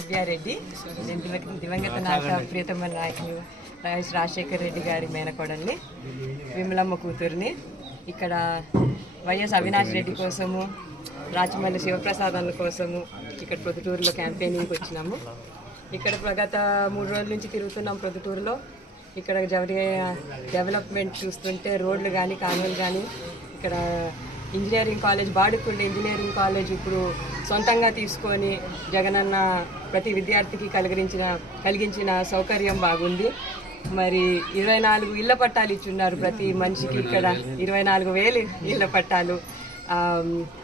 దివ్యారెడ్డి దివంగత నాట ప్రియతమ నాయకులు రాజేష్ రాజశేఖర్ రెడ్డి గారి మేనకోడల్ని విమలమ్మ కూతుర్ని ఇక్కడ వైఎస్ అవినాష్ రెడ్డి కోసము రాచమల్లి శివప్రసాదాల కోసము ఇక్కడ ప్రొద్దుటూరులో క్యాంపెయినింగ్కి వచ్చినాము. ఇక్కడ గత మూడు రోజుల నుంచి తిరుగుతున్నాం ప్రొద్దుటూరులో. ఇక్కడ జరిగే డెవలప్మెంట్ చూస్తుంటే రోడ్లు కానీ కాలువలు కానీ ఇక్కడ ఇంజనీరింగ్ కాలేజ్ బాడుకుండే ఇంజనీరింగ్ కాలేజ్ ఇప్పుడు సొంతంగా తీసుకొని జగనన్న ప్రతి విద్యార్థికి కలిగించిన కలిగించిన సౌకర్యం బాగుంది. మరి ఇరవై నాలుగు ఇళ్ళ పట్టాలు ఇచ్చున్నారు ప్రతి మనిషికి ఇక్కడ. ఇరవై నాలుగు వేలు ఇళ్ళ పట్టాలు.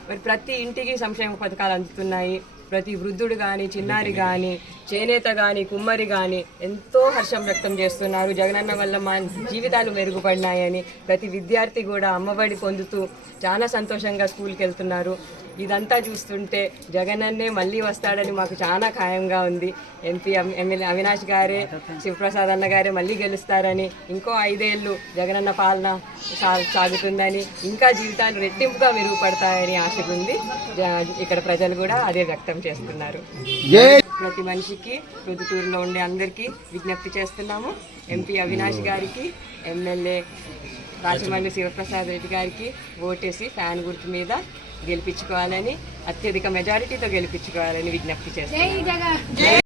మరి ప్రతి ఇంటికి సంక్షేమ పథకాలు అందుతున్నాయి. ప్రతి వృద్ధుడు కానీ చిన్నారి కానీ చేనేత కానీ కుమ్మరి కానీ ఎంతో హర్షం వ్యక్తం చేస్తున్నారు. జగనన్న వల్ల మా జీవితాలు మెరుగుపడినాయని ప్రతి విద్యార్థి కూడా అమ్మఒడి పొందుతూ చాలా సంతోషంగా స్కూల్కి వెళ్తున్నారు. ఇదంతా చూస్తుంటే జగనన్నే మళ్ళీ వస్తాడని మాకు చాలా ఖాయంగా ఉంది. ఎంపీ ఎమ్మెల్యే అవినాష్ గారే శివప్రసాద్ అన్న గారే మళ్ళీ గెలుస్తారని ఇంకో ఐదేళ్ళు జగనన్న పాలన సాగుతుందని ఇంకా జీవితాలు రెట్టింపుగా మెరుగుపడతాయని ఆశకుంది. జ- ఇక్కడ ప్రజలు కూడా అదే వ్యక్తం చేస్తున్నారు. ప్రతి మనిషికి ప్రొద్దుటూరులో ఉండే అందరికీ విజ్ఞప్తి చేస్తున్నాము. ఎంపీ అవినాష్ గారికి ఎమ్మెల్యే రాజమండ్రి శివప్రసాద్ రెడ్డి గారికి ఓటేసి ఫ్యాన్ గుర్తు మీద గెలిపించుకోవాలని అత్యధిక మెజారిటీతో గెలిపించుకోవాలని విజ్ఞప్తి చేస్తున్నాము.